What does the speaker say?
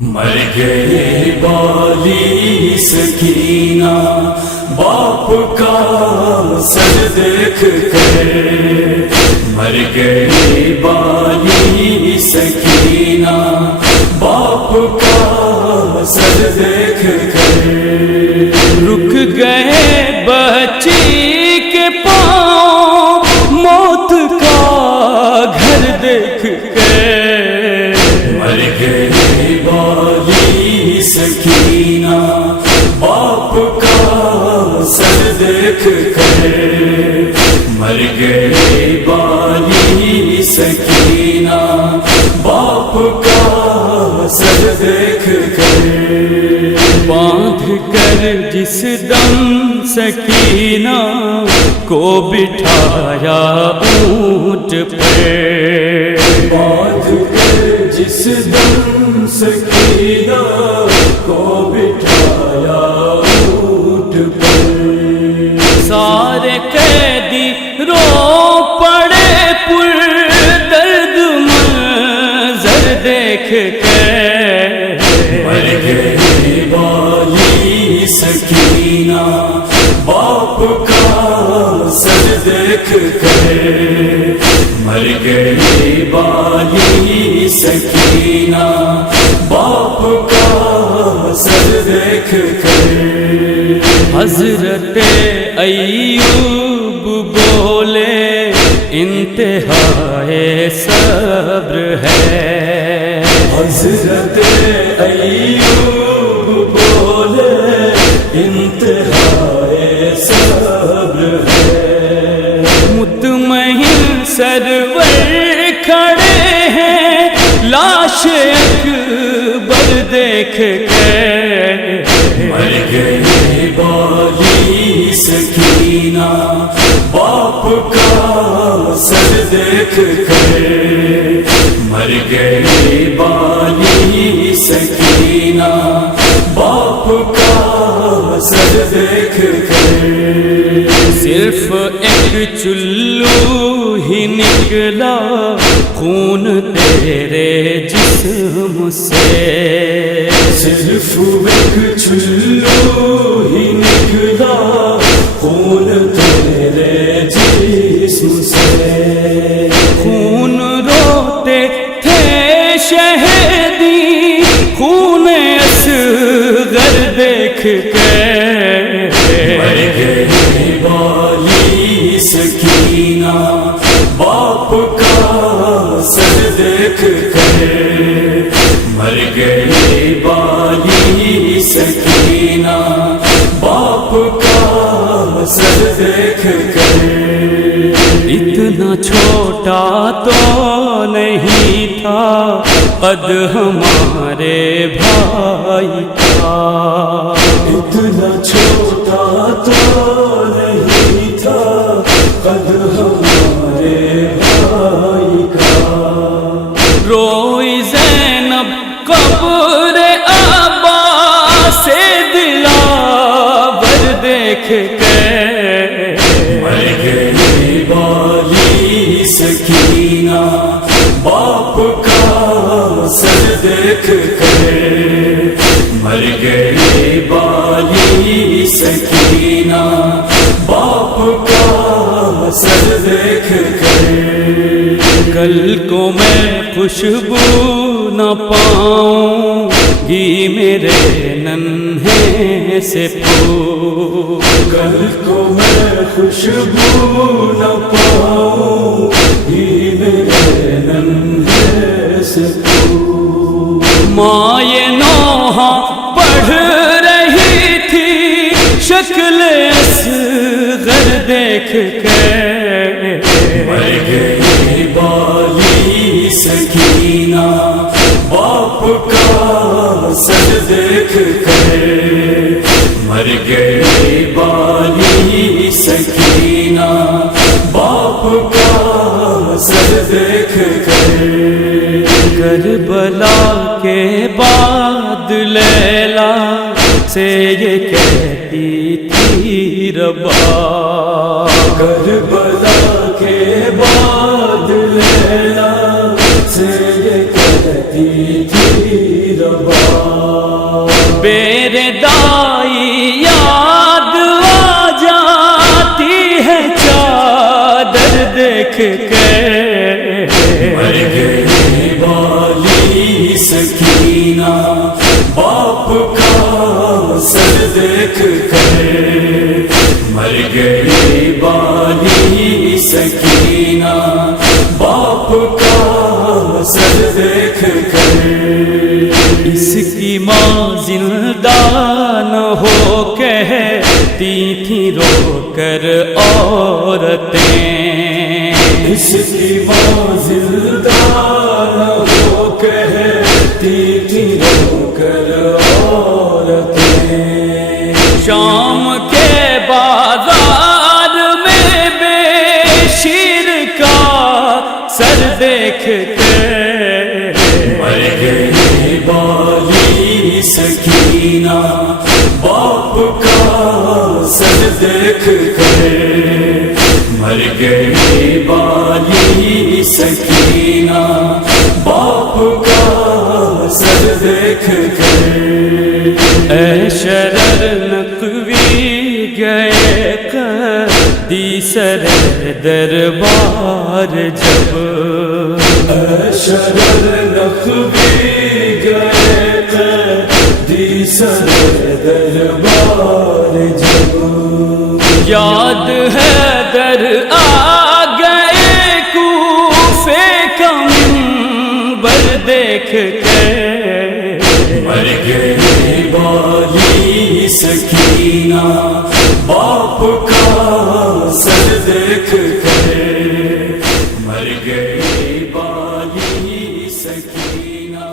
مر گئے بالی سکینہ باپ کا سر دیکھ کر، مر گئے بالی سکینہ باپ کا سر دیکھ کر، رک گئے بچی کے پاؤں موت کا گھر دیکھ کے، مر گئے بالی سکینہ باپ کا سر دیکھ کر، مر گئے بالی سکینہ باپ کا سر دیکھ کر، باندھ کر جس دم سکینہ کو بٹھایا اونٹ پہ، باندھ کر جس دم سکینہ کو بٹھایا اونٹ پر، سارے قیدی رو پڑے پر درد منظر دیکھ کے، مر گئے بالی سکینہ باپ کا سر دیکھ کر، مر گئے بالی سکینہ باپ کا سر دیکھ کر، حضرت ایوب بولے انتہائے صبر ہے، حضرت ایوب بولے انتہائے صبر ہے، مطمئن سرور کھڑے ہیں لاش اکبر دیکھ کے، مر گئے بالی سکینہ باپ کا سر دیکھ کر، مر گئے بالی سکینہ باپ کا سر دیکھ کر، صرف ایک چلو ہی نکلا خون تیرے جسم سے، صرف ایک چلو ہی نکلا خون تیرے جسم سے، خون روتے تھے شہیدی خون اصغر دیکھ کے، مر گئے بالی سکینہ باپ کا سر دیکھ کر، مر گئے بالی سکینہ باپ کا سر دیکھ کر، اتنا چھوٹا تو نہیں تھا قد ہمارے بھائی کا، اتنا چھوٹا تو نہیں تھا قد ہمارے بھائی کا، روئی زینب قبر آبا سے دلاور دیکھ کے، مر گئے بالی سکینہ باپ کا سر دیکھ کر، مر گئے بالی سکینہ باپ کا سر دیکھ کر، کل کو میں خوشبو نہ پاؤں گی میرے ننھے سے پھول، کل کو میں خوشبو نہ پاؤں گی میرے ننھے سے پھول، ماں یہ نوحہ پڑھ رہی تھی شکل اصغر دیکھ کے، مر گئے بالی سکینہ باپ کا سر دیکھ کر، مر گئے بالی سکینہ باپ کا سر دیکھ کر، کربلا کے بعد لیلا سے یہ کہتی تھی ربا، کربلا کے بعد لیلا سے یہ کہتی تھی ربا میرے دائی یاد آ جاتی ہے چادر دیکھ کے، مر گئی والی سکینہ باپ کا سر دیکھ کر، مر گئی والی سکینہ باپ کا سر دیکھ کر، اس کی ماں زندہ نہ ہو کہتی تھی رو کر عورتیں، اس کی ماں زندہ نہ ہو کہتی تھی رو کر عورتیں، شام کے بازار میں بے شیر کا سر دیکھ کے، مر گئی والی سکینہ باپ کا سر دیکھ کر، مر گئی والی سکینہ باپ کا سر دیکھ کر، اے شرر نقوی گئے قدی سر دربار جب، شرر نقوی گئے قدی سر دربار جب، یاد ہے در آ گئے کوفے کا منبر دیکھ کے، مر گئی والی سکینہ باپ کا سر دیکھ کر، مر گئی والی سکینہ